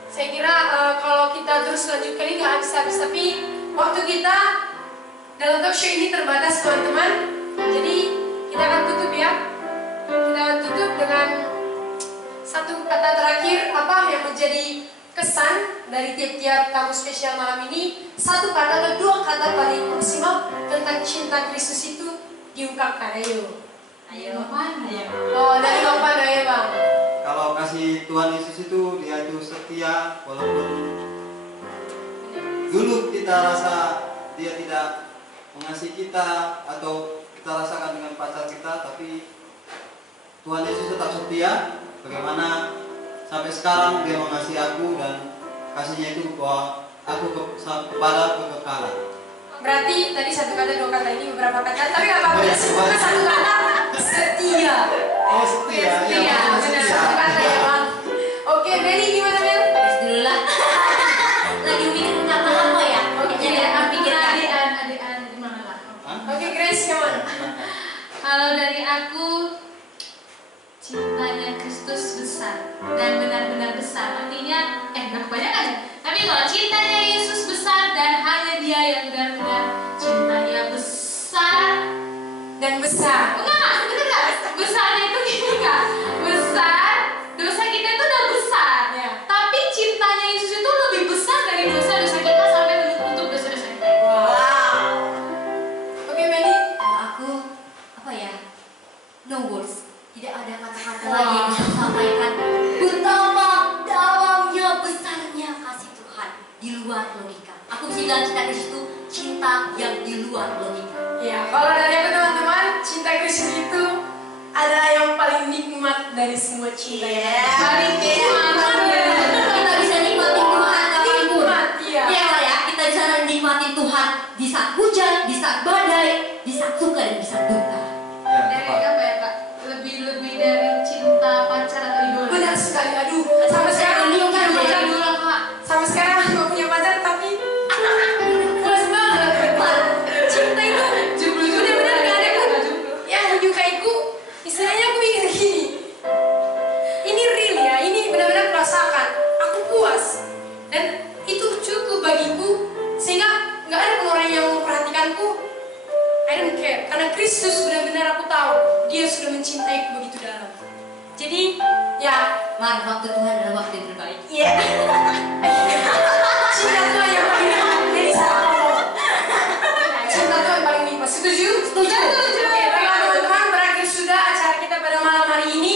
saya kira kalau kita terus lanjutkan ini nggak habis-habis, tapi waktu kita dalam talk show ini terbatas teman-teman. Jadi kita akan tutup ya. Kita akan tutup dengan satu kata terakhir apa yang menjadi kesan dari tiap-tiap tamu spesial malam ini. Satu kata atau dua kata paling maksimal tentang cinta Kristus itu diungkapkan. Ayo. Oh, dari Bapak ya Bang. Kalau kasih Tuhan Yesus itu dia itu setia, walaupun dulu kita rasa dia tidak mengasihi kita atau kita rasakan dengan pacar kita, tapi Tuhan Yesus tetap setia. Bagaimana sampai sekarang dia mengasihi aku dan kasihnya itu bahwa aku kepada kekekalan. Berarti tadi satu kata dua kata ini beberapa kata, tapi nggak apa-apa. Sebutkan satu kata setia. Oh setia, Setia, benar satu kata ya Bang. Oke, Meli gimana Mel? Dulu lah. Lagi mikir kata apa ya? Oke, Jadi akan pikirkan. Adik-adik gimana Kak? Oke, Grace gimana? Kalau dari aku, cintanya Kristus besar dan benar-benar besar. Artinya, nggak kebanyakan ya. Tapi kalau cintanya Yesus besar dan hanya Dia yang benar-benar cintanya besar Dan besar. enggak, sebenarnya besarnya itu gini Kak. Besar, dosa kita itu udah besar. Ya. Tapi cintanya Yesus itu lebih besar dari dosa-dosa kita sampai menutup dosa-dosa kita. Wow. Oke, Meli. Kalau aku apa ya? No words. Tidak ada kata-kata lagi yang bisa disampaikan. Betapa dalamnya besarnya kasih Tuhan di luar logika. Aku bisa bilang cinta Kristus itu cinta yang di luar logika. Ya, kalau dari aku teman-teman, cinta Kristus itu adalah yang paling nikmat dari semua cinta. Paling nikmat. Kita bisa nikmatin Tuhan kapanpun. Nikmat, iya. Iya lah ya, kita bisa nikmatin Tuhan di saat hujan, di saat badai, di saat suka dan di saat duka. Ya, Dari Pak. apa ya Kak? Lebih dari cinta pacar atau idola. Benar sekali. Aduh, sampai sekarang aku nggak punya pacar. idola Kak. Sampai sekarang aku nggak punya pacar, tapi puas banget. Cinta itu benar-benar nggak ada pun yang menyukaiku. Istilahnya aku mikir gini, ini real ya, ini benar-benar merasakan. Aku puas dan itu cukup bagiku sehingga nggak ada pun orang yang memperhatikanku. I don't care karena Kristus benar-benar aku tahu Dia sudah mencintaiku begitu dalam. Jadi ya, Mar, waktu Tuhan adalah waktu yang terbaik. iya. Cinta Tuhan yang paling nikmat dari saat ngomong. Cinta Tuhan paling nikmat. Setuju? Setuju. Oke, baiklah teman-teman, berakhir sudah acara kita pada malam hari ini.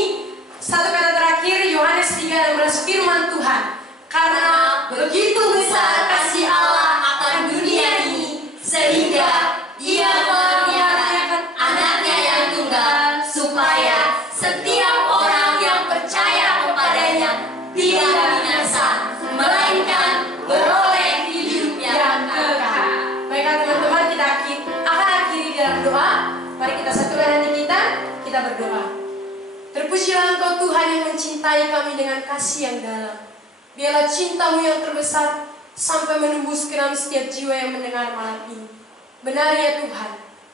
Satu kata terakhir, Yohanes 3:16 firman Tuhan. Karena begitu besar kasih Allah akan dunia ini, sehingga Dia mengaruniakan anaknya yang tunggal, supaya setiap orang yang percaya kepadanya tidak binasa, melainkan beroleh hidup yang kekal. Baiklah teman-teman, kita akan akhiri dalam doa. Mari kita satukan hati kita berdoa. Terpujilah Engkau Tuhan yang mencintai kami dengan kasih yang dalam. Biarlah cinta-Mu yang terbesar sampai menembus ke dalam setiap jiwa yang mendengar malam ini. Benar ya Tuhan,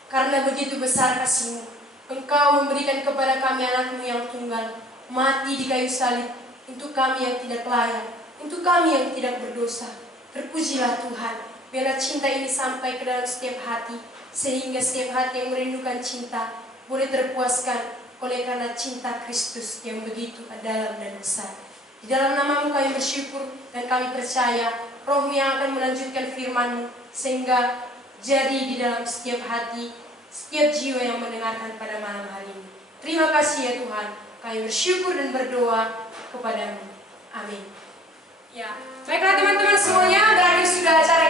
karena begitu besar kasih-Mu, Engkau memberikan kepada kami anak-Mu yang tunggal, mati di kayu salib, untuk kami yang tidak layak, untuk kami yang tidak berdosa. Terpujilah Tuhan, biarlah cinta ini sampai ke dalam setiap hati, sehingga setiap hati yang merindukan cinta, boleh terpuaskan oleh karena cinta Kristus yang begitu dalam dan besar. Di dalam nama-Mu kami bersyukur dan kami percaya Roh-Mu yang akan melanjutkan firman-Mu, sehingga jadi di dalam setiap hati, setiap jiwa yang mendengarkan pada malam hari ini. Terima kasih ya Tuhan, kami bersyukur dan berdoa kepadamu. Amin. Ya, baiklah teman-teman semuanya, berakhir sudah acara